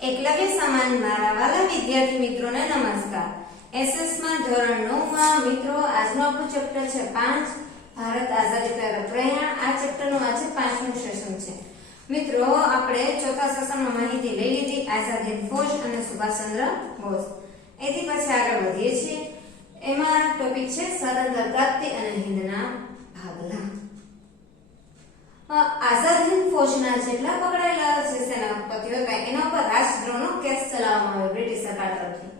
એકલવ્ય સમાન મારા વાલા વિદ્યાર્થી મિત્રોને નમસ્કાર। એસએસ માં ધોરણ 9 માં મિત્રો આજનો આપણું ચેપ્ટર છે 5 ભારત આઝાદી તરફ પ્રયાણ। આ ચેપ્ટરનું આજે 5મું સેશન છે। મિત્રો આપણે ચોથા સેશનમાં માહિતી લઈ લીધી આઝાદ હિંદ ફૌજ અને સુભાષચંદ્ર બોઝ। એથી પછી આગળ વધીએ છીએ। એમાં ટોપિક છે સ્વતંત્ર પ્રાપ્તિ અને હિંદના ભાગલા। આઝાદ હિંદ ફૌજના જેટલા પકડાયેલા છે સેનાપતિઓ હતા એના ઉપર રાજદ્રોહનો કેસ ચલાવવામાં આવ્યો બ્રિટિશ સરકાર તરફથી।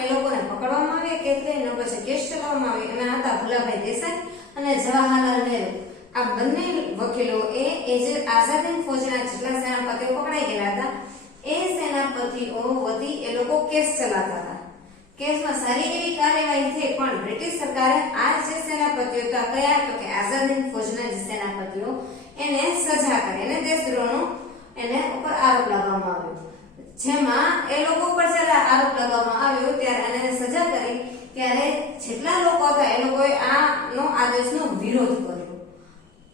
એ લોકોને પકડવામાં આવ્યા કેટલે એના પછી કેસ ચલાવવામાં આવ્યો। એમાં હતા ભુલાભાઈ દેસાઈ અને જવાહરલાલ નહેરુ। આ બંને વકીલો એ જે આઝાદ હિંદ ફૌજના જેટલા સેનાપતિઓ પકડાઈ ગયેલા હતા એ સેનાપતિઓ વતી એ લોકો કેસ ચલાવતા હતા। કેસમાં સારી એવી કાર્યવાહી થઈ પણ બ્રિટિશ સરકારે આ જે સેનાપતિઓ હતા કયા તો કે આઝાદ હિંદ ફૌજના જે સેનાપતિઓ એને સજા કરી અને દેશદ્રોહનો એને ઉપર આરોપ લગાવવામાં આવ્યો। જેમાં એ લોકો ઉપર જ્યારે આરોપ લગાવવામાં આવ્યો ત્યારે એને સજા કરી ત્યારે જેટલા લોકો હતા એ લોકોએ આનો આદેશનો વિરોધ કર્યો।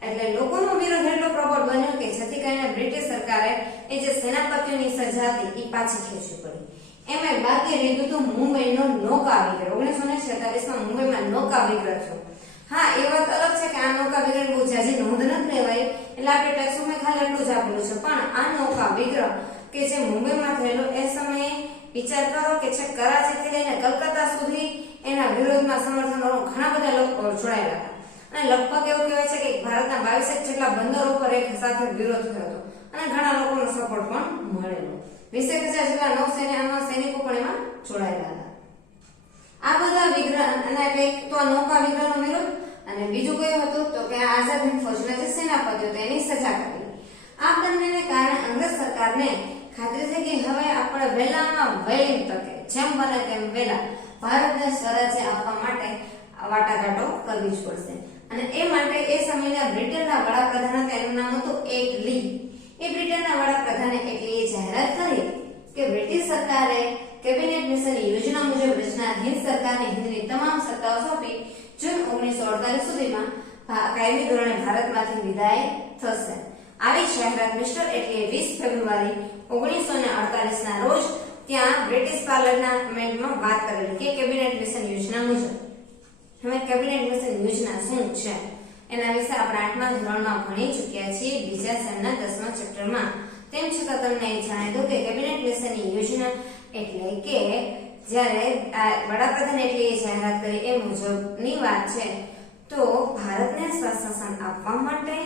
એટલે લોકોનો વિરોધ એટલો પ્રબળ બન્યો કે જેથી કરીને બ્રિટિશ સરકારે એ જે સેનાપતિઓની સજા હતી એ પાછી ખેંચવી પડી। એમાં બાકી રહી ગયું હતું મુંબઈનો નૌકા વિગ્રહ। 1946 માં મુંબઈમાં નૌકા વિગ્રહ થયો। હા, એ વાત અલગ છે કે આ નૌકા વિગ્રહ બહુ જાજી નોંધ નથી લેવાય એટલે આપણે ટેક્સ્ટમાં ખાલી એટલું જ આપેલું છે, પણ આ નૌકા વિગ્રહ કે જે મુંબઈમાં થયેલો એ સમયે વિચાર કરો કે છે કરાચીથી લઈને કલકત્તા સુધી એના વિરોધમાં સમર્થનો ઘણા બધા લોકો જોડાયેલા હતા અને લગભગ એવું કહેવાય છે કે ભારતના 22 જેટલા બંદરો પર એક સાથે વિરોધ થયો હતો અને ઘણા લોકોનો સપોર્ટ પણ મળેલો। 20,000 જેટલા સૈનિકો પણ એમાં જોડાયેલા હતા। આ બધા વિગ્રહ અને એટલે તો આ નૌકા વિગ્રહનો વિરોધ અને બીજું કયું હતું તો કે આઝાદ હિંદ ફૌજના જે સેનાપતિઓ હતા એની સજા કરી। આ બંનેને કારણે અંગ્રેજ સરકારને ખાતરી થઈ કે હવે આપણે વહેલામાં વહેલી તકે જેમ બને તેમ વહેલા ભારતને સ્વરાજ્ય આપવા માટે વાટાઘાટો કરવી જ પડશે। અને એ માટે એ સમયના બ્રિટનના વડાપ્રધાન હતા એનું નામ હતું એટલી। એ બ્રિટનના વડાપ્રધાને એટલીએ જાહેરાત કરી કે બ્રિટિશ સરકારે કેબિનેટ મિશનની યોજના મુજબ રચનાર હિંદ સરકારને હિંદની તમામ સત્તાઓ સોંપી જૂન 1948 સુધીમાં કાયમી ધોરણે ભારતમાંથી વિદાય થશે। આવી જાહેરાત મિસ્ટર એટલીએ 20 ફેબ્રુઆરી 1948 ના રોજ ત્યાં બ્રિટિશ પાર્લામેન્ટમાં વાત કરેલી કે કેબિનેટ મિશન યોજના મુજબ। હવે કેબિનેટ મિશન યોજના શું છે એના વિશે આપણે 8મા ધોરણમાં ભણી ચૂક્યા છીએ બીજા સેમના 10મા ચેપ્ટરમાં। તેમ છતાં તમને એ જણાવી દઉં કે કેબિનેટ મિશનની યોજના એટલે કે જ્યારે વડાપ્રધાન એટલી જાહેરાત કરી એ મુજબની વાત છે તો ભારતને સ્વશાસન આપવા માટે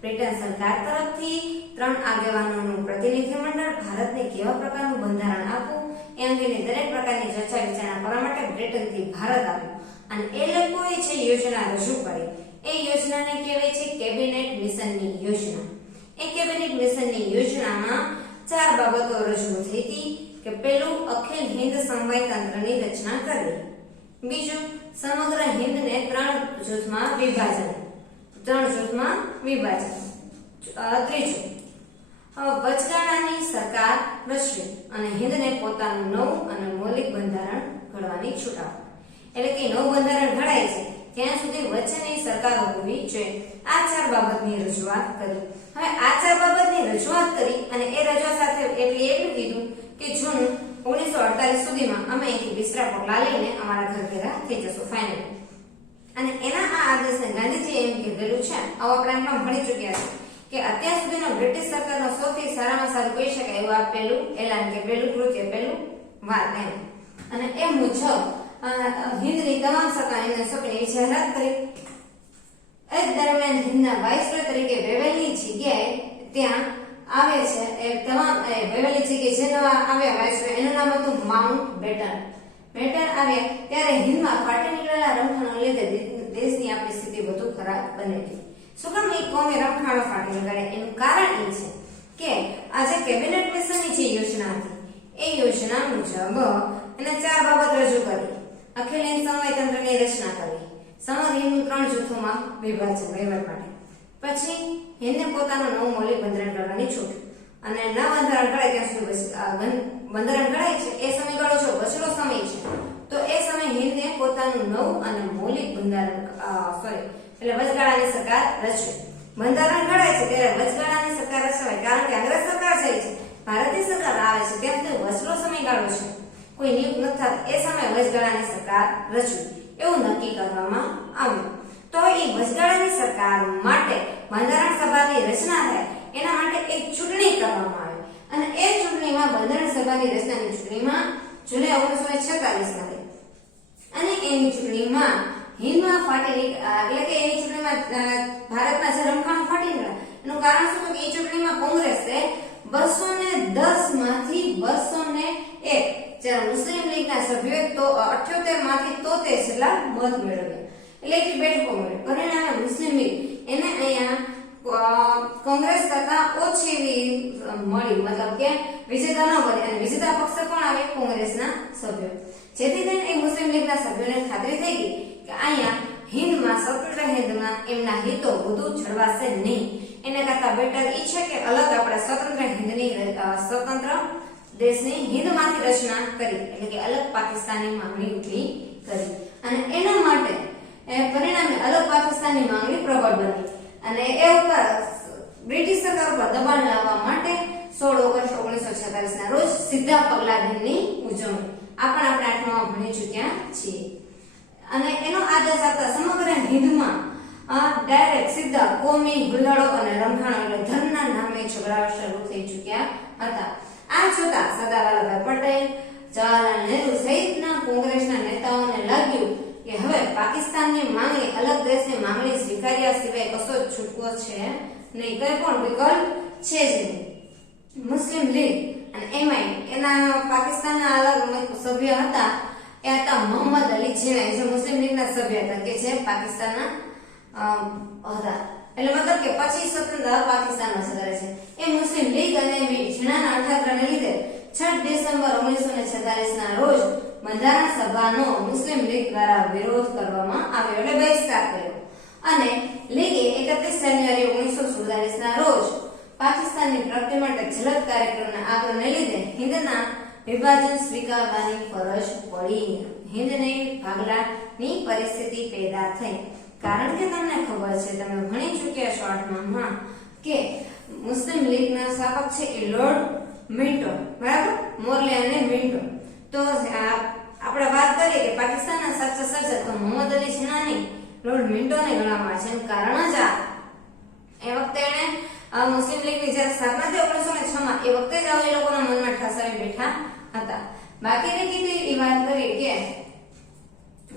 બ્રિટન સરકાર તરફથી 3 આગેવાનોનું પ્રતિનિધિમંડળ ભારતને કેવા પ્રકારનું બંધારણ આપવું એ અંગેની દરેક પ્રકારની ચર્ચા વિચારણા કરવા માટે બ્રિટનથી ભારત આવ્યું અને એ લોકોએ જે યોજના રજૂ કરી એ યોજનાને કહેવાય છે કેબિનેટ મિશનની યોજના। એ કેબિનેટ મિશનની યોજનામાં 4 બાબતો રજૂ થઈ હતી કે પહેલું અખિલ હિન્દ સમવાય તંત્રની રચના કરવી, બીજું સમગ્ર હિન્દને 3 જૂથમાં વિભાજન, ત્રીજું વચગાળાની સરકાર રચવી અને હિન્દને પોતાનું નવું અને મૌલિક બંધારણ ઘડવાની છૂટ આપવી। એટલે કે નવું બંધારણ ઘડાય છે ત્યાં સુધી વચ્ચેની સરકાર હોવી જોઈએ। આ 4 બાબતની રજૂઆત કરી। હવે આ 4 બાબતની રજૂઆત કરી અને એ રજૂઆત સાથે એટલું કીધું કે જૂન 1948 સુધીમાં અમે અહીંથી વિશ્રા પગલા લઈને અમારા ઘર ભેગા થઈ જશું ફાઇનલી। અને એના આ આદેશને ગાંધીજીએ એમ કીધેલું છે, આવો આપણે એમાં ભણી ચૂક્યા છે કે અત્યાર સુધીનો બ્રિટિશ સરકારનો સૌથી સારામાં સારું કહી શકાય એવું આ પહેલું એલાન કે પહેલું કૃત્ય પહેલું વાત એમ। અને એ મુજબ હિન્દની તમામ સત્તાઓને સોંપીને જાહેરાત કરી। એ દરમિયાન હિન્દના વાઇસરોય તરીકે વેવેલની જગ્યાએ ત્યાં આવે છે એ તમામ વેવેલની જગ્યાએ જે નવા આવ્યા વાઇસરોય એનું નામ હતું માઉન્ટ બેટન આવ્યા ત્યારે હિન્દમાં ફાટી નીકળેલા રમખાણો લીધે દેશની આપણી સ્થિતિ વધુ ખરાબ બનેલી। શું કામ એ કોમે રમખાણો ફાટી નીકળ્યા એનું કારણ એ છે કે આજે કેબિનેટ મિશનની જે યોજના હતી એ યોજના મુજબ એને 4 બાબત રજૂ કરી। અખિલ હિન્દ સમવાય તંત્રની રચના કરવી, સમગ્ર હિન્દનું 3 જૂથોમાં વિભાજન વહીવટ માટે, પછી હિન્દને પોતાનું નવું મૌલિક બંધારણ ઘડવાની છૂટ અને નવા બંધારણ ઘડાય ત્યાં સુધી બંધારણ ઘડાય છે એ સમયગાળો જો વચલો સમય છે તો એ સમય હિન્દને પોતાનું નવું અને મૌલિક બંધારણ એટલે વચગાળાની સરકાર રચવી। બંધારણ ઘડાય છે ત્યારે વચગાળાની સરકાર રચવાય કારણ કે અંગ્રેજ સરકાર છે ભારતીય સરકાર આવે છે ત્યાં સુધી વચલો સમયગાળો છે, કોઈ નિયુક્ત ન થતા એ સમયે વચગાળાની સરકાર રચવી એવું નક્કી કરવામાં આવ્યું. તો એ વચગાળાની સરકાર માટે બંધારણ સભાની રચના થાય એના માટે એક ચૂંટણી કરવામાં આવે અને એ ચૂંટણીમાં બંધારણ સભાની રચનાની ચૂંટણીમાં જુલાઈ 1946 માં અને એની ચૂંટણીમાં હિંદમાં ફાટી એટલે કે એની ચૂંટણીમાં ભારતના જે રમખાણો ફાટી નીકળ્યા એનું કારણ શું હતું કે એ ચૂંટણીમાં કોંગ્રેસે 210 માંથી 201 જ્યારે મુસ્લિમ લીગના સભ્યોએ તો 78 માંથી 73 જેટલા મત મેળવ્યા એટલે કે બેઠકો મળી. પરિણામે મુસ્લિમ લીગ એને અહીંયા કોંગ્રેસ કરતા ઓછી મળી, મતલબ કે વિજેતા ન બની અને વિજેતા પક્ષ કોણ આવે? કોંગ્રેસના સભ્યો. જેથી કરીને એ મુસ્લિમ લીગના સભ્યોને ખાતરી થઈ ગઈ કે અહીંયા હિંદમાં સ્વતંત્ર હિંદમાં એમના હિતો વધુ જળવાશે નહીં. એને કરતા બેટર ઈ છે કે અલગ આપણે સ્વતંત્ર હિંદની સ્વતંત્ર દેશની હિંદમાંથી રચના કરી એટલે કે અલગ પાકિસ્તાનની માંગણી ઊભી કરી અને એના માટે પરિણામે અલગ પાકિસ્તાનની માંગણી પ્રબળ બની અને એ ઉપર બ્રિટિશ સરકાર ઉપર દબાણ લાવવા માટે 16 ઓગસ્ટ 1946 ના રોજ સીધા પગલા દિનની ઉજવણી આ પણ આપણે 8માં ભણી ચૂક્યા છીએ. અને એનો આદેશ આપતા સમગ્ર હિંદમાં ડાયરેક્ટ સીધા કોમી હુલ્લડો અને રમખાણો એટલે ધર્મના નામે ઝઘડા શરૂ થઈ ચૂક્યા હતા. આ છતાં સરદાર વલ્લભભાઈ પટેલ, જવાહરલાલ નહેરુ સહિતના કોંગ્રેસના નેતાઓને લાગ્યું કે હવે પાકિસ્તાનની માંગણી અલગ દેશની માંગણી સ્વીકાર્યા સિવાય કશો છૂટકો છે નહીં, કઈ પણ વિકલ્પ છે જ નહીં. મુસ્લિમ લીગ અને એમાંય એના પાકિસ્તાનના અલગ સભ્ય હતા એ હતા મોહમ્મદ અલી જીના જે મુસ્લિમ લીગના સભ્ય હતા કે જે પાકિસ્તાનના હતા એટલે મતલબ કે પછી સ્વતંત્ર પાકિસ્તાનમાં સુધારે છે. એ મુસ્લિમ લીગ અને જીનાના અઠાગ્રહને લીધે 6 ડિસેમ્બર 1946 ના રોજ બંધારણ સભાનો મુસ્લિમ લીગ દ્વારા વિરોધ કરવામાં આવ્યો એટલે બહિષ્કાર કર્યો અને લીગે 31 જાન્યુઆરી 1947 ના રોજ પાકિસ્તાનની પ્રગતિ માટે જલદ કાર્યક્રમના આગ્રહને લીધે હિંદના વિભાજન સ્વીકારવાની ફરજ પડી. હિંદને ભાગલાની પરિસ્થિતિ પેદા થઈ કારણ કે તમને ખબર છે, તમે ભણી ચૂક્યા છો 8માં કે મુસ્લિમ લીગના સ્થાપક છે એ લોર્ડ મિન્ટો, બરાબર, મોર્લે અને મિન્ટો. તો આપણે વાત કરીએ કે પાકિસ્તાનના સાચા સર્જક તો મોહમ્મદ અલી જીનાની લોર્ડ મિન્ટોને ગણવામાં છે. કારણ જ એ વખતે એને મુસ્લિમ લીગની જ્યારે સ્થાપના થઈ 1906 માં એ વખતે જ આ લોકોના મનમાં ઠસાવી બેઠા હતા. બાકીની કીધી વાત કરીએ કે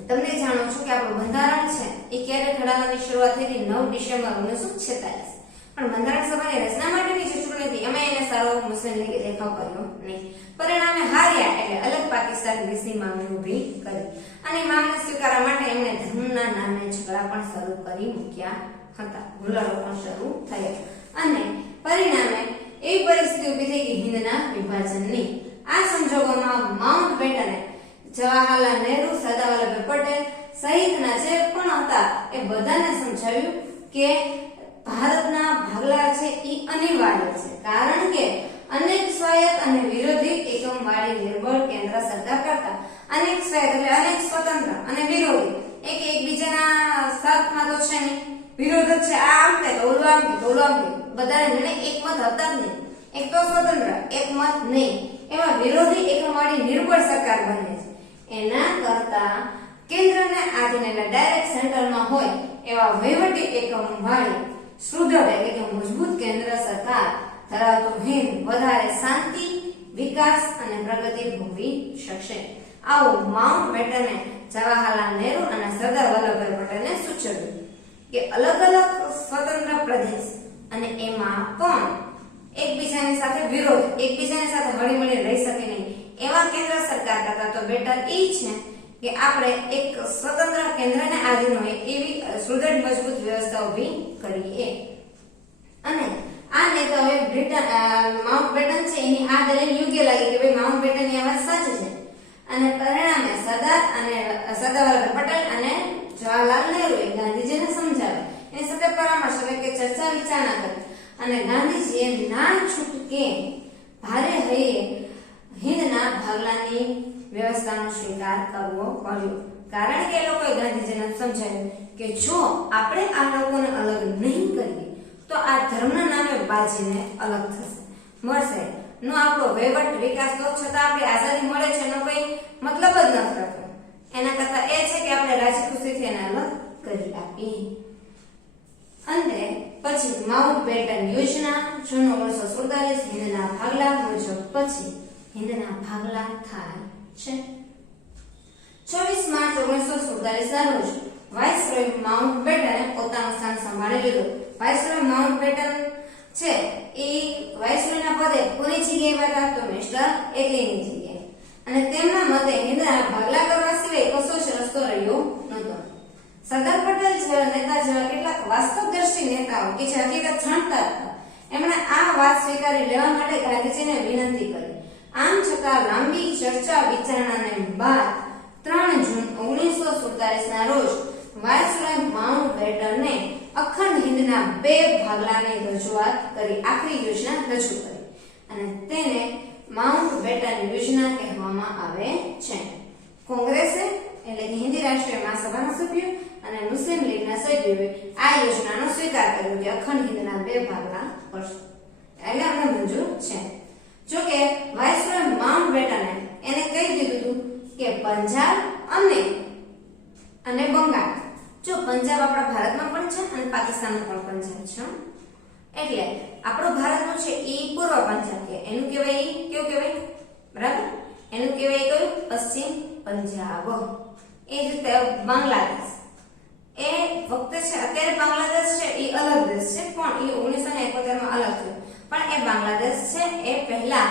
તમને જાણો છો કે આપણું બંધારણ છે એ ક્યારે ઘડાવાની શરૂઆત થઈ હતી? 9 ડિસેમ્બર 1946. પણ બંધારણ સભાની રચના માટેની જે ચૂંટણી હતી એમાં એને સારો મુસ્લિમ લીગે દેખાવ કર્યો નહીં. પરિણામે હાર્યા એટલે અલગ પાકિસ્તાન દેશની માંગણી ઊભી કરી અને માંગણી સ્વીકારવા માટે એમણે ધર્મના નામે ઝઘડા પણ શરૂ કરી મૂક્યા હતા, હુલ્લડો પણ શરૂ થયા અને પરિણામે એવી પરિસ્થિતિ ઊભી થઈ ગઈ હિંદના વિભાજનની. આ સંજોગોમાં માઉન્ટ બેટને જવાહરલાલ નહેરુ, સરદાર વલ્લભભાઈ પટેલ સહિતના જે પણ હતા એ બધાને સમજાવ્યું કે ભારતના ભાગલા છે એ અનિવાર્ય છે કારણ કે અનેક સ્વાયત્ત અને વિરોધી એકમ વાળી નિર્બળ કેન્દ્ર સરકાર કરતા અનેક સ્વાયત્ત એટલે અનેક સ્વતંત્ર અને વિરોધી એકબીજાના સાથમાં તો છે નહીં, વિરોધ છે. આ આમ કે ઓલું આમ કે ઓલું આમ કે બધાને જણે એક મત હતા જ નહીં. એક તો સ્વતંત્ર એક મત નહીં એવા વિરોધી એકમ વાળી નિર્બળ સરકાર બને છે. એના કરતા કેન્દ્રને આધીન એટલે ડાયરેક્ટ સેન્ટરમાં હોય એવા વહીવટી એકમ વાળી સુદૃઢ એટલે કે મજબૂત કેન્દ્ર સરકાર ધરાવતું હિંદ વધારે શાંતિ, વિકાસ અને પ્રગતિ ભોગવી શકશે. આવું માઉન્ટ બેટને જવાહરલાલ નહેરુ અને સરદાર વલ્લભભાઈ પટેલને સૂચવ્યું કે અલગ અલગ સ્વતંત્ર પ્રદેશ અને એમાં પણ એકબીજાની સાથે વિરોધ, એકબીજાની સાથે હળીમળી રહી શકે નહીં એવા કેન્દ્ર સરકાર કરતા તો બેટર એ છે કે આપણે એક સ્વતંત્ર કેન્દ્રને આધીન હોય એવી સુદૃઢ મજબૂત વ્યવસ્થા ઊભી કરીએ. અને આ નેતાઓએ માઉન્ટ બેટન છે એની આ દલીલ યોગ્ય લાગી કે ભાઈ માઉન્ટ બેટનની આ વાત સાચી છે અને પરિણામે સરદાર વલ્લભભાઈ પટેલ અને જવાહરલાલ નહેરુએ ગાંધીજીને સમજાવ્યા, એની સાથે પરામર્શ કે ચર્ચા વિચારણા કરી અને ગાંધીજીએ ના છૂટકે ભારે હૈયે હિંદના ભાગલાની વ્યવસ્થાનો સ્વીકાર કરવો પડ્યો કારણ કે એ લોકોએ ગાંધીજીને સમજાવ્યું કે જો આપણે આ લોકોને અલગ નહીં કરીએ તો આ ધર્મના નામે બાજીને અલગ થશે મળશે નો આપણો વહીવટ વિકાસ તો છતાં આપણે આઝાદી મળે છે એનો કોઈ મતલબ જ નથી થતો. એના કરતા એ છે કે આપણે રાજી ખુશીથી એને અલગ કરી આપીએ. અંતે પછી માઉન્ટ બેટન યોજના જૂન 1947 હિંદના ભાગલા મુજબ પછી હિંદના ભાગલા થાય છે. 24 માર્ચ 1947 ના રોજ વાઇસરોય માઉન્ટ બેટને પોતાનું સ્થાન સંભાળી લીધું. વાઇસરોય માઉન્ટ બેટન છે એ વાઇસરોયના પદે કોની જગ્યાએ હતા તો મિસ્ટર એગ્લીની જગ્યાએ. અને તેમના મતે હિંદના ભાગલા કરવા સિવાય કશો જ રસ્તો રહ્યો નહોતો. સરદાર પટેલ જેવા નેતા જેવા કેટલાક વાસ્તવદર્શી નેતાઓ કે જે હકીકત જાણતા હતા એમણે આ વાત સ્વીકારી લેવા માટે ગાંધીજીને વિનંતી કરી. આમ છતાં લાંબી ચર્ચા વિચારણાને બાદ 3 જૂન 1947 ના રોજ વાઇસરોય માઉન્ટ બેટને અખંડ હિંદના 2 ભાગલાની રજૂઆત કરી આખરી યોજના રજૂ કરી અને તેને માઉન્ટ બેટન યોજના કહેવામાં આવે છે. કોંગ્રેસે એટલે કે હિન્દી રાષ્ટ્રીય મહાસભાના સભ્યો અને મુસ્લિમ લીગના સભ્યોએ આ યોજનાનો સ્વીકાર કર્યો કે અખંડ હિંદના 2 ભાગલા કરશે એટલે અમને મંજૂર છે. જો કે વાઇસરોય માઉન્ટ બેટને એને કહી દીધું હતું કે પંજાબ અને બંગાળ, જો પંજાબ આપણા ભારતમાં પણ છે અને પાકિસ્તાનમાં પણ પંજાબ છે એટલે આપણો ભારતનું છે એ પૂર્વ પંજાબ કે એનું કહેવાય કેવું કહેવાય બરાબર એનું કહેવાય કયું પશ્ચિમ પંજાબ. એ જ રીતે બાંગ્લાદેશ એ વખતે છે અત્યારે બાંગ્લાદેશ છે એ અલગ દેશ છે પણ એ 1971 માં અલગ થયો પણ એ બાંગ્લાદેશ છે એ પહેલા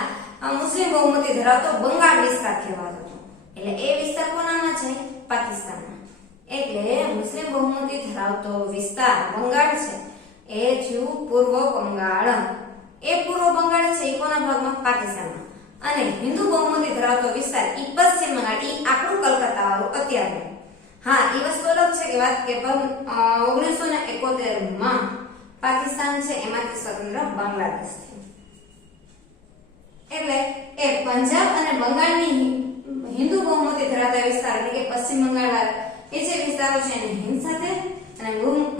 મુસ્લિમ બહુમતી ધરાવતો બંગાળ વિસ્તાર કહેવાતો હતો એટલે એ વિસ્તાર કોનામાં છે પાકિસ્તાનમાં. એટલે મુસ્લિમ બહુમતી ધરાવતો વિસ્તાર બંગાળ છે એ થયું પૂર્વ બંગાળ. એ પૂર્વ બંગાળ છે એ કોના ભાગમાં પાકિસ્તાનમાં અને હિન્દુ બહુમતી ધરાવતો વિસ્તાર એ પશ્ચિમ બંગાળ એ આપણું કલકત્તા વાળું અત્યારે. હા એ વસ્તુ અલગ છે કે વાત કે 1971 માં પાકિસ્તાન છે એમાંથી સ્વતંત્ર બાંગ્લાદેશ થયું. એટલે એ પંજાબ અને બંગાળની હિન્દુ બહુમતી ધરાવતા વિસ્તાર એટલે કે પશ્ચિમ બંગાળ એ જે વિસ્તારો છે એને હિન્દ સાથે અને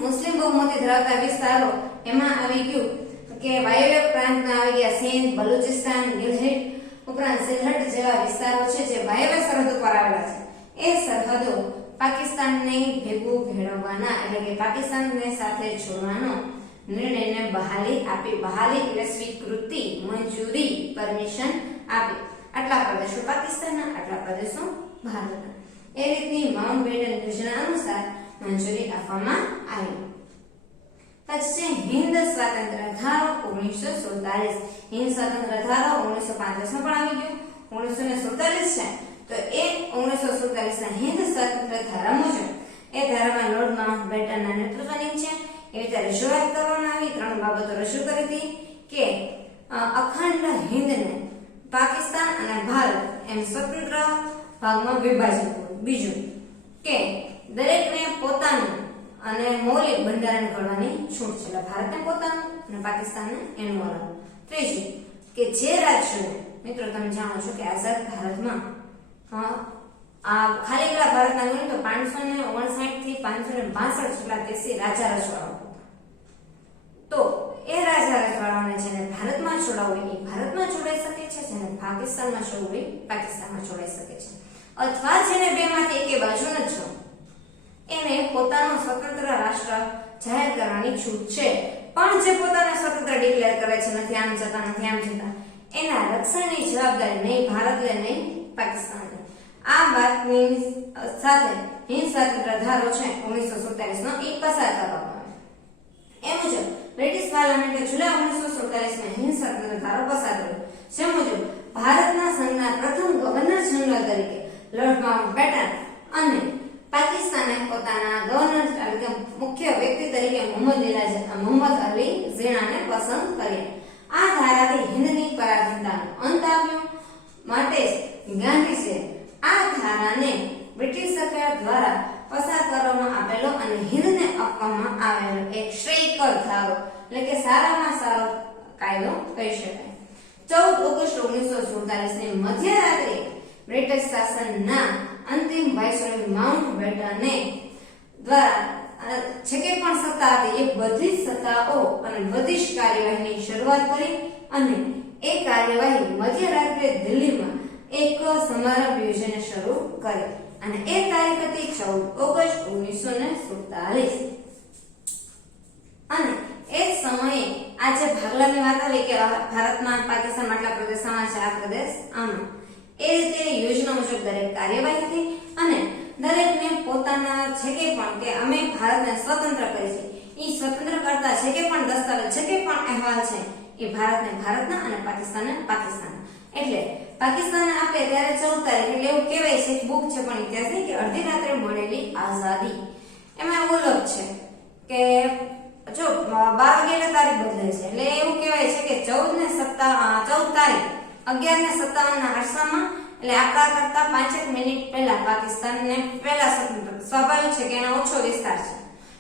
મુસ્લિમ બહુમતી ધરાવતા વિસ્તારો એમાં આવી ગયું કે વાયવ્ય પ્રાંતમાં આવી ગયા સિંધ, બલુચિસ્તાન, ગિલહિટ ઉપરાંત સિલહટ જેવા વિસ્તારો છે જે વાયવ્ય સરહદ ઉપર આવેલા છે. એ સરહદો પાકિસ્તાનને ભેગું ભેળવવાના એટલે કે પાકિસ્તાનને સાથે જોડવાનો નિર્ણયને બહાલી આપી. બહાલી એટલે સ્વીકૃતિ, મંજૂરી, પરમિશન આપી. આટલા પ્રદેશો પાકિસ્તાનના, આટલા પ્રદેશો ભારતના. એ રીતની માઉન્ટ બેટન યોજના અનુસાર મંજૂરી આપવામાં આવી. પછી હિન્દ સ્વાતંત્ર્ય ધારો 1947. હિન્દ સ્વાતંત્ર્ય ધારો 1935 માં પણ આવી ગયો. 1947 છે તો એ 1947 ના હિન્દ સ્વાતંત્ર્ય ધારા મુજબ એ ધારામાં લોર્ડ માઉન્ટ બેટનના નેતૃત્વની છે એ રીતે રજૂઆત કરવામાં આવી. 3 બાબતો રજૂ કરી હતી કે અખંડ હિન્દને પાકિસ્તાન અને ભારત એમ સ્વતંત્ર ભાગમાં વિભાજિત કરવું. બીજું કે દરેકને પોતાનું અને મૌલિક બંધારણ ઘડવાની છૂટ છે. ભારતને પોતાનું અને પાકિસ્તાનને એનું અલગ. ત્રીજું કે જે રાજ્યોને મિત્રો તમે જાણો છો કે આઝાદ ભારતમાં આ ખાલી એકલા ભારતના ગણો તો 559 થી 562 જેટલા દેશી રાજા રજવાડાઓ હતા. તો એ રાજા રજવાડાઓને જેને ભારતમાં જોડાવું હોય એ ભારતમાં જોડાઈ શકે છે, જેને પાકિસ્તાનમાં જોડવું હોય પાકિસ્તાનમાં જોડાઈ શકે છે, અથવા જેને બેમાંથી એકે બાજુ ન જો એને પોતાનું સ્વતંત્ર રાષ્ટ્ર જાહેર કરવાની છૂટ છે. પણ જે પોતાને સ્વતંત્ર ડિક્લેર કરે છે નથી આમ જતા નથી આમ જતા એના રક્ષણની જવાબદારી નહીં ભારત લે નહીં પાકિસ્તાન લે. આ વાતની સાથે હિન્દ સ્વાતંત્ર્ય ધારો છે 1947 નો એ પસાર કરવામાં આવે. એ મુજબ બ્રિટિશ પાર્લામેન્ટે જુલાઈ 1947 માં હિન્દ સ્વાતંત્ર્ય ધારો પસાર કર્યો. જે મુજબ ભારતના સંઘના પ્રથમ ગવર્નર જનરલ તરીકે લોર્ડ માઉન્ટ બેટન અને પાકિસ્તાને પોતાના ગવર્નર એટલે કે મુખ્ય વ્યક્તિ તરીકે મોહમ્મદ અલી ઝીણાને પસંદ કર્યા. આ ધારાથી હિન્દની પરાધીનતાનો અંત આવ્યો. માટે ગાંધીજીએ આ ધારાને બ્રિટિશ સરકાર દ્વારા પસાર કરવામાં આવેલો અને હિન્દને આપવામાં આવેલો એક શ્રેયકર ધારો એટલે કે સારામાં સારો કાયદો કહી શકાય. 14 ઓગસ્ટ 1947 ની મધ્યરાત્રિએ બ્રિટિશ શાસનના અંતિમ વાઇસરોય માઉન્ટ બેટને દ્વારા જે કે પણ સત્તા હતી એ બધી જ સત્તાઓ અને બધી જ કાર્યવાહીની શરૂઆત કરી અને એ કાર્યવાહી મધ્યરાત્રે દિલ્હીમાં એક સમારંભ યોજીને શરૂ કરી અને એ તારીખ હતી 14 ઓગસ્ટ 1947 અને એ સમયે આજે ભાગલાની વાત આવી કે ભારતમાં પાકિસ્તાન આટલા પ્રદેશમાં છે, આ પ્રદેશ આમ એ રીતે યોજના મુજબ દરેક કાર્યવાહી થઈ અને દરેકને પોતાના છે કે પણ કે અમે ભારતને સ્વતંત્ર કરી છે એ સ્વતંત્ર કરતા છે કે પણ દસ્તાવેજ છે કે પણ અહેવાલ છે એ ભારતને ભારતના અને પાકિસ્તાનને પાકિસ્તાનના. એટલે પાકિસ્તાન આપે ત્યારે 14 તારીખ એટલે એવું કહેવાય છે બુક છે પણ ઇતિહાસની કે અડધી રાત્રે મળેલી આઝાદી. એમાં એવું લખ છે કે જો 12 વાગે તારીખ બદલાય છે એટલે એવું કહેવાય છે કે 14 તારીખ 11:57 ના અરસામાં એટલે આપણા કરતા 5 મિનિટ પહેલા પાકિસ્તાનને પહેલા સ્વતંત્ર. સ્વાભાવિક છે કે એનો ઓછો વિસ્તાર છે,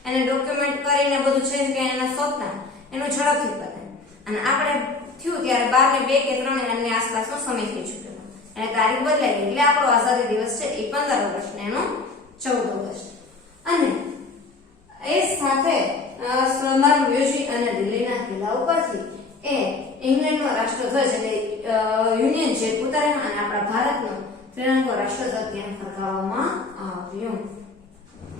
એને ડોક્યુમેન્ટ કરીને બધું ચેન્જ કરીને એને શોધતા એનું ઝડપથી પતે અને આપણે થયું ત્યારે 12 ને 2 કે 3 ની આસપાસનો સમય થઈ ચૂક્યો અને તારીખ બદલાઈ ગઈ એટલે આપણો આઝાદી દિવસ છે એ 15 ઓગસ્ટ ને એનો 14 ઓગસ્ટ. અને એ સાથે સમારંભ યોજી અને દિલ્હીના કિલ્લા ઉપરથી એ ઇંગ્લેન્ડનો રાષ્ટ્રધ્વજ એટલે યુનિયન જેક ઉતાર્યો અને આપણા ભારતનો ત્રિરંગો રાષ્ટ્રધ્વજ ત્યાં ફરકાવવામાં આવ્યો.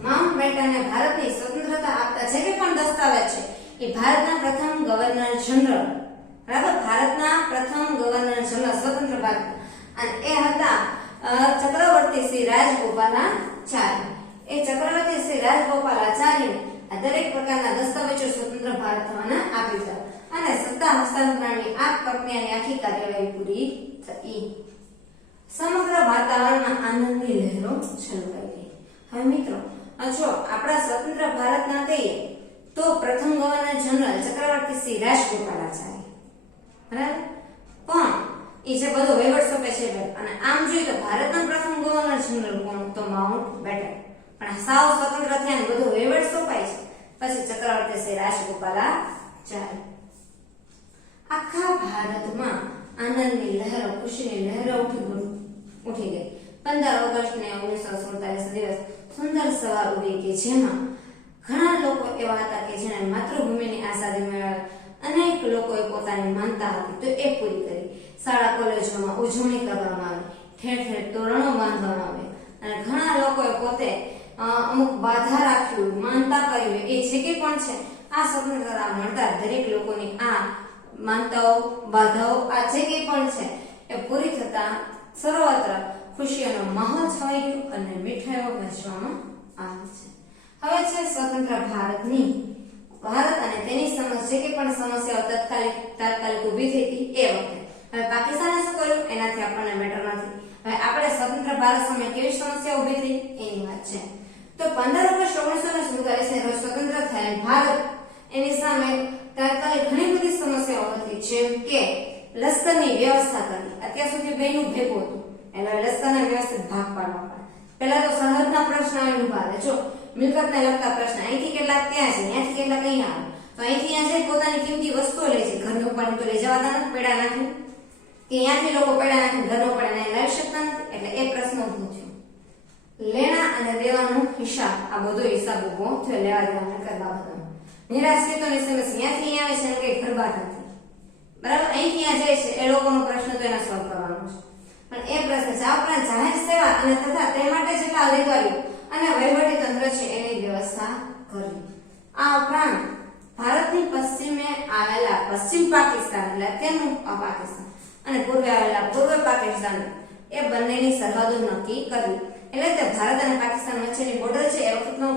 માઉન્ટબેટને ભારતની સ્વતંત્રતા આપતા જે કે પણ દસ્તાવેજ છે એ ભારતના પ્રથમ ગવર્નર જનરલ, બરાબર, ભારતના પ્રથમ ગવર્નર જનરલ સ્વતંત્ર ભારત અને એ હતા ચક્રવર્તી શ્રી રાજગોપાલાચારી. એ ચક્રવર્તી શ્રી રાજગોપાલાચારી આ દરેક પ્રકારના દસ્તાવેજો સ્વતંત્ર ભારત થવાના આપી દીધા અને સત્તા હસ્તાંતરણની આ પ્રક્રિયાની આખી કાર્યવાહી પૂરી થઈ. સમગ્ર વાતાવરણમાં આનંદની લહેરો છલકાઈ ગઈ. હવે મિત્રો, જો આપણા સ્વતંત્ર ભારતના કહીએ તો પ્રથમ ગવર્નર જનરલ ચક્રવર્તી શ્રી રાજગોપાલાચારી, બરાબર, પણ એ જે બધો વહીવટ સોંપે છે અને આમ જોઈએ તો ભારતના પ્રથમ ગવર્નર જનરલ કોણ તો માઉન્ટબેટન, પણ સાવ સ્વતંત્ર થયા ને બધો વહીવટ સોંપાય છે પછી ચક્રવર્તી શ્રી રાજગોપાલાચારી. આખા ભારતમાં આનંદની લહેરો, ખુશીની લહેરો ઉઠી ગઈ. 15 ઓગસ્ટ ને 1947 દિવસ સુંદર સવાર ઉગી કે જેમાં ઘણા લોકો એવા હતા કે જેને માતૃભૂમિની આઝાદી મેળવી. અનેક લોકોએ પોતાની માનતા હતી તો એ પૂરી કરી. શાળા કોલેજોમાં ઉજવણી કરવામાં આવી, ઠેર ઠેર તોરણો બાંધવામાં આવ્યા અને ઘણા લોકોએ પોતે અમુક બાધા રાખ્યું, માનતા કરી એ છે કે પણ છે આ સ્વતંત્રતા મળતા દરેક લોકોની આ માનતાઓ, બાધાઓ આ જે કે પણ છે એ પૂરી થતા સર્વત્ર ખુશીઓનો માહોલ છવાઈ ગયો અને મીઠાઈઓ વહેંચવામાં આવે છે. હવે છે સ્વતંત્ર ભારતની ભારત અને તેની જે કે પણ સમસ્યાઓ તાત્કાલિક ઊભી થઈ હતી એ વખતે. હવે પાકિસ્તાને શું કર્યું એનાથી આપણને મેટર નથી. હવે આપણે સ્વતંત્ર ભારત સામે કેવી સમસ્યા ઊભી થઈ એની વાત છે. તો 15 ઓગસ્ટ 1947 રોજ સ્વતંત્ર થયેલ ભારત એની સામે તાત્કાલિક ઘણી બધી સમસ્યાઓ હતી, જેમ કે લશ્કરની વ્યવસ્થા કરવી. અત્યાર સુધી બેનું ભેગું હતું એટલે લશ્કરના વ્યવસ્થિત ભાગ પાડવા પડે. પહેલા તો સરહદના પ્રશ્ન ઉભા રહે. જો મિલકતને લગતા પ્રશ્ન અહીંથી કેટલાક ત્યાં છે, ત્યાંથી કેટલાક અહીંયા આવે તો અહીંથી ત્યાં જઈ પોતાની કિંમતી વસ્તુઓ લે છે. ઘરનું પાણી તો લઈ જવાતા નથી, પેડા નાખી કે અહીંયાથી લોકો પેડા નાખી ઘરનું પાણી લાવી શકતા નથી એટલે એ પ્રશ્ન ઉભો થયો. લેણા અને દેવાનો હિસાબ, આ બધો હિસાબ ઉભો થયો લેવા દેવાના કરવા બધાનો. નિરાશ્રિતોની સમસ્યા અહીંયાથી આવે છે અને કઈ ખરબાત નથી, બરાબર, અહીંથી ત્યાં જાય છે એ લોકોનો પ્રશ્ન તો એને સોલ્વ કરવાનો છે. પણ એ પ્રશ્ન છે આ ઉપરાંત જાહેર સેવા અને તથા તે માટે જેટલા અધિકારીઓ અને વહીવટી તંત્ર છે એની વ્યવસ્થા કરવી. આ ઉપરાંત ભારતની પશ્ચિમે આવેલા પશ્ચિમ પાકિસ્તાન એટલે તેનું પાકિસ્તાન અને પૂર્વે આવેલા પૂર્વ પાકિસ્તાન એ બંનેની સરહદો નક્કી કરવી. એટલે તે ભારત અને પાકિસ્તાન વચ્ચેની બોર્ડર છે એ વખતનો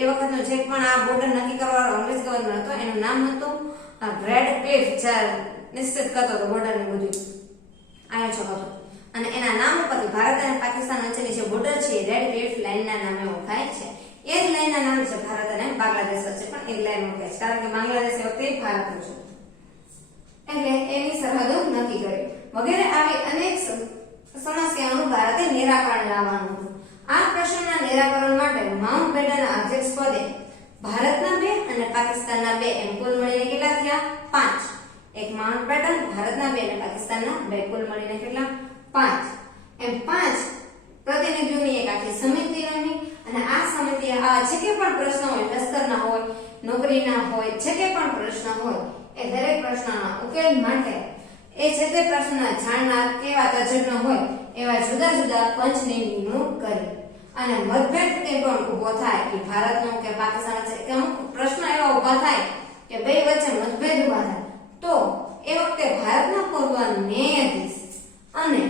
એ વખતનો જે પણ આ બોર્ડર નક્કી કરવાનો અંગ્રેજ ગવર્નર હતો એનું નામ હતું રેડ ક્લિફ, જે નિશ્ચિત કરતો હતો બોર્ડરની બધું આયોજક હતો અને એના નામ ઉપરથી ભારત અને પાકિસ્તાન વચ્ચેની જે બોર્ડર છે એ રેડ ક્લિફ લાઇનના નામે ઓળખાય છે. એ જ લાઇનના નામ છે ભારત અને બાંગ્લાદેશ વચ્ચે પણ એ જ લાઇન ઓળખાય છે, કારણ કે બાંગ્લાદેશ એ વખતે ભારતનું છે એટલે એની સરહદો નક્કી કરી. વગેરે આવી અનેક સમસ્યાઓનું ભારતે નિરાકરણ લાવવાનું હતું. આ પ્રશ્નના નિરાકરણ માટે માઉન્ટબેટનના અધ્યક્ષ પદે ભારતના 2 અને પાકિસ્તાનના 2 એમ કુલ મળીને કેટલા થયા 5. એક માઉન્ટબેટન, ભારતના 2 અને પાકિસ્તાનના 2 કુલ મળીને કેટલા 5. એમ 5 પ્રતિનિધિઓની એક આખી સમિતિ રમી અને આ સમિતિએ આ જે કે પણ પ્રશ્ન હોય, લશ્કરના હોય, નોકરીના હોય, જે કે પણ પ્રશ્ન હોય એ દરેક પ્રશ્નના ઉકેલ માટે એ છે તે પ્રશ્નના જાણનાર કેવા તજજ્ઞ હોય એવા જુદા જુદા પંચની નિમણૂક કરી અને મતભેદ તે પણ ઉભો થાય કે ભારતનો કે પાકિસ્તાન છે કે અમુક પ્રશ્ન એવા ઉભા થાય કે બે વચ્ચે મતભેદ ઉભા થાય તો એ વખતે ભારતના પૂર્વ ન્યાયાધીશ અને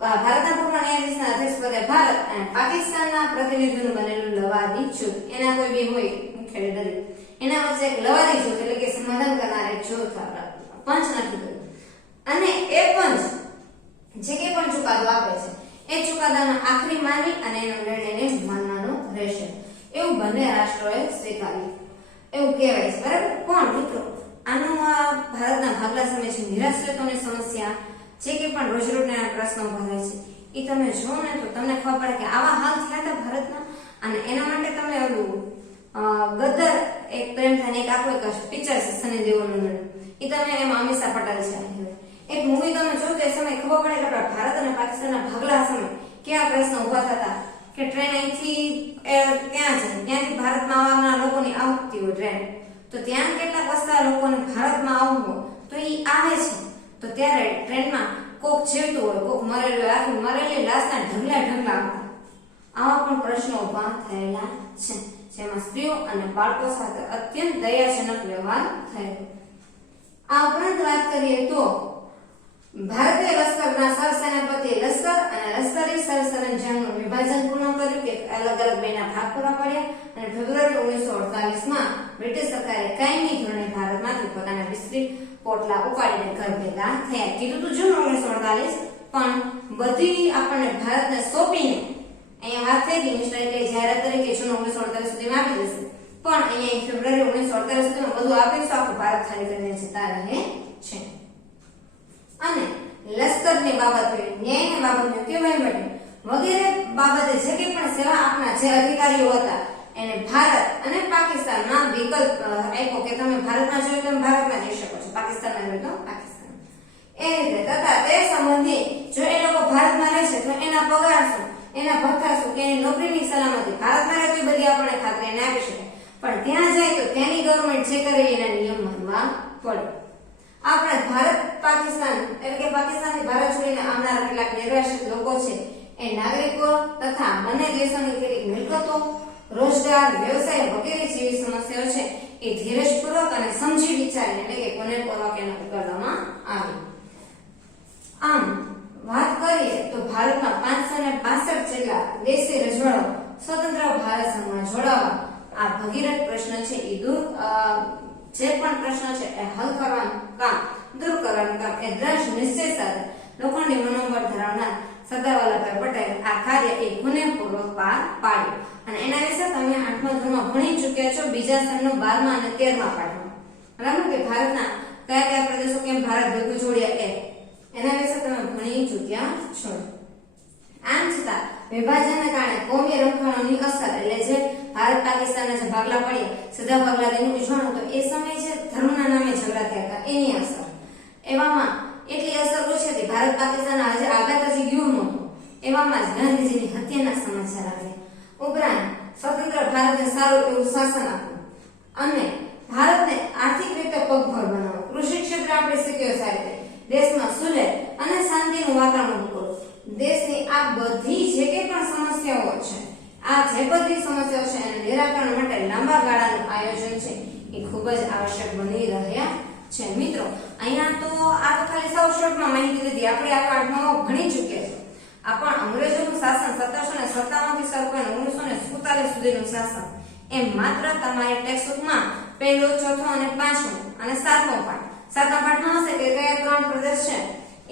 ભારતના પૂર્વ ન્યાયાધીશના અધ્યક્ષપદે ભારત અને પાકિસ્તાનના પ્રતિનિધિનું બનેલું લવાદી જૂથ એના કોઈ બી હોય મુખ્ય દરેક એના વચ્ચે એક લવાદી જૂથ એટલે કે સમાધાન કરનાર એક જૂથ પંચ નક્કી કર્યું અને એ પંચ જે કે પણ ચુકાદો આપે છે એ ચુકાદાનો આખરી માની અને એનો નિર્ણયને માનવાનો રહેશે એવું બંને રાષ્ટ્રોએ સ્વીકાર્યું એવું કહેવાય છે બરાબર પણ મિત્રો આનું ભારતના ભાગલા સામે જે નિરાશ્રિતોની સમસ્યા જે કે પણ રોજરોજના પ્રશ્નો ઉભા છે એ તમે જો ને તો તમને ખબર પડે કે આવા હાલ થયા હતા ભારતના અને એના માટે તમે ઓલું ગદર એક પ્રેમથાને એક આખો એક પિક્ચર છે સની દેઓલનું એ તમે એમાં અમીષા પટેલ છે એક મૂવી તમે જો તો એ સમય ખબર પડે કે આપણા ભારત અને પાકિસ્તાનના ભાગલા સમય કેવા પ્રશ્નો ઉભા થતા કે ટ્રેન અહીંથી ક્યાં છે ત્યાંથી ભારતમાં આવવાના લોકોની આવતી હોય ટ્રેન તો ત્યાં કેટલાક વસ્તા લોકોને ભારતમાં આવવું હોય તો એ આવે છે તો ત્યારે ટ્રેનમાં કોક જીવતું હોય કોક મરેલું હોય આખી મરેલી લાશના ઢગલા આવતા આવા પણ પ્રશ્નો ઉભા થયેલા છે જેમાં સ્ત્રીઓ અને બાળકો સાથે અત્યંત દયાજનક વ્યવહાર થયો આ ઉપરાંત વાત કરીએ તો ભારતીય લશ્કરના સરસેનાપતિ લશ્કર અને લશ્કરી સરસરંજામનું વિભાજન પૂર્ણ કર્યું કે અલગ અલગ બેના ભાગ પૂરા પડ્યા અને ફેબ્રુઆરી 1948 માં બ્રિટિશ સરકારે કાયમી ધોરણે ભારતમાંથી પોતાના વિસ્તૃત પોટલા ઉપાડીને ઘર ભેગા થયા કીધું તો જૂન 1948 પણ બધી આપણને ભારતને સોંપીને અહીંયા વાત થઈ ગઈ મિસ્ટર જાહેરાત કરી કે જૂન 1948 સુધીમાં આપી દેશે પણ અહીંયા ફેબ્રુઆરી 1948 સુધીમાં બધું આપી તો આખું ભારત ખાલી કરીને જતા રહે છે અને લશ્કરની બાબત હોય ન્યાયની બાબત હોય કે વહીવટી વગેરે બાબતે જે કે પણ સેવા આપનાર જે અધિકારીઓ હતા એને ભારત અને પાકિસ્તાનના વિકલ્પ આપ્યો કે તમે ભારતમાં જોઈએ તો ભારતમાં જઈ શકો છો પાકિસ્તાનમાં જોઈએ તો પાકિસ્તાન એ રીતે તથા તે સંબંધી જો એ લોકો ભારતમાં રહેશે તો એના પગાર શું એના ભથ્થા શું કે એની નોકરીની સલામતી ભારતમાં રહે તો બધી આપણે ખાતરી એને આપી શકે પણ ત્યાં જાય તો ત્યાંની ગવર્નમેન્ટ જે કરે એના નિયમ માનવા પડે આપણે ભારત પાકિસ્તાન એટલે કે પાકિસ્તાનથી ભારત છોડીને આવનારા કેટલાક નિર્વાસિત લોકો છે એ નાગરિકો તથા બંને દેશોની કેટલીક મિલકતો રોજગાર વ્યવસાય વગેરે જેવી સમસ્યાઓ છે એ ધીરજપૂર્વક અને સમજી વિચારીને એટલે કે કોનેપૂર્વક એને ઉકેલવામાં આવે આમ વાત કરીએ તો ભારતમાં 562 જેટલા દેશી રજવાડો સ્વતંત્ર ભારત સંઘમાં જોડાવા આ ભગીરથ પ્રશ્ન છે એ દૂર જે પણ પ્રશ્ન છે એ હલ કરવાનું કામ દૂર કરવાનું કામ એ દ્રઢ નિશ્ચય સાથે લોકોની મનોબળ ધરાવનાર સરદાર વલ્લભભાઈ પટેલ આ કાર્ય એ ગુનેપૂર્વક પાર પાડ્યું અને એના વિશે તમે 8મા ધોરણમાં ભણી ચૂક્યા છો બીજા સ્તરનો 12મા અને 13મા પાઠમાં બરાબર કે ભારતના કયા કયા પ્રદેશો કેમ ભારત ભેગું જોડ્યા એના વિશે તમે ભણી ચૂક્યા છો આમ છતાં વિભાજનના કારણે કોમી રમખાણોની અસર એટલે જે ભારત પાકિસ્તાનના જે ભાગલા પડ્યા સીધા ભાગલા દિન ઉજવણું તો એ સમયે જે ધર્મના નામે ઝઘડા થયા હતા એની અસર એવામાં એટલી અસર ઓછી હતી ભારત પાકિસ્તાન આજે આઘાત હજી ગયું નહોતું એવામાં જ ગાંધીજીની હત્યાના સમાચાર આવ્યા ઉપરાંત સ્વતંત્ર ભારતને સારું એવું શાસન આપ્યું અને ભારતને આર્થિક રીતે પગભર બનાવવું કૃષિ ક્ષેત્રે આપણે શીખ્યો સારી દેશમાં સુલેહ અને શાંતિનું વાતાવરણ કરવું દેશની આ બધી જે કે પણ સમસ્યાઓ છે આ જે બધી સમસ્યાઓ છે એને નિરાકરણ માટે લાંબા ગાળાનું આયોજન છે એ ખૂબ જ આવશ્યક બની રહ્યા છે મિત્રો અહીંયા તો આ તો ખાલી સૌ શોર્ટમાં માહિતી લીધી આપણે આ પાઠમાં ભણી ચૂક્યા છે આ પણ અંગ્રેજોનું શાસન 1757 થી શરૂ કરીને 1947 સુધીનું શાસન એ માત્ર તમારી ટેક્સ્ટબુકમાં પહેલો ચોથો અને પાંચમો અને સાતમો પાઠમાં હશે કે કયા ત્રણ પ્રદેશ છે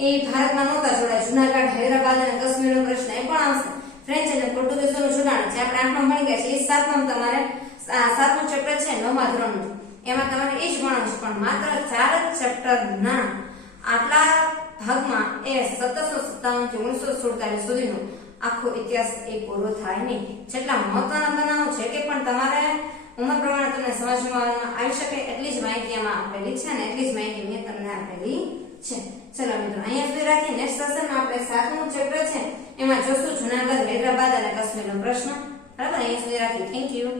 એ ભારતમાં નહોતા જોડાયા જુનાગઢ હૈદરાબાદ અને કાશ્મીરનો પ્રશ્ન એ પણ આવશે ફ્રેન્ચ અને પોર્ટુગીઝોનું જોડાણ જે આપણે આઠમાં ભણી ગયા છે એ સાતમાં તમારે સાતમું ચેપ્ટર છે 9મા ધોરણનું એમાં તમારે એ જ ભણવાનું છે પણ માત્ર 4 જ ચેપ્ટરના આટલા ભાગમાં એ 1757 થી 1947 સુધીનો આખો ઇતિહાસ એ પૂરો થાય નહીં જેટલા મહત્વના બનાવો છે કે પણ તમારે ઉંમર પ્રમાણે તમને સમજવામાં આવી શકે એટલી જ માહિતી એમાં આપેલી છે અને એટલી જ માહિતી મેં તમને આપેલી છે ચલો મિત્રો અહીંયા સુધી રાખીએ નેક્સ્ટ સેશનમાં આપણે 7મું ચેપ્ટર છે એમાં જોશું જુનાગઢ હૈદરાબાદ અને કાશ્મીરનો પ્રશ્ન બરાબર અહીંયા સુધી રાખીએ થેન્ક યુ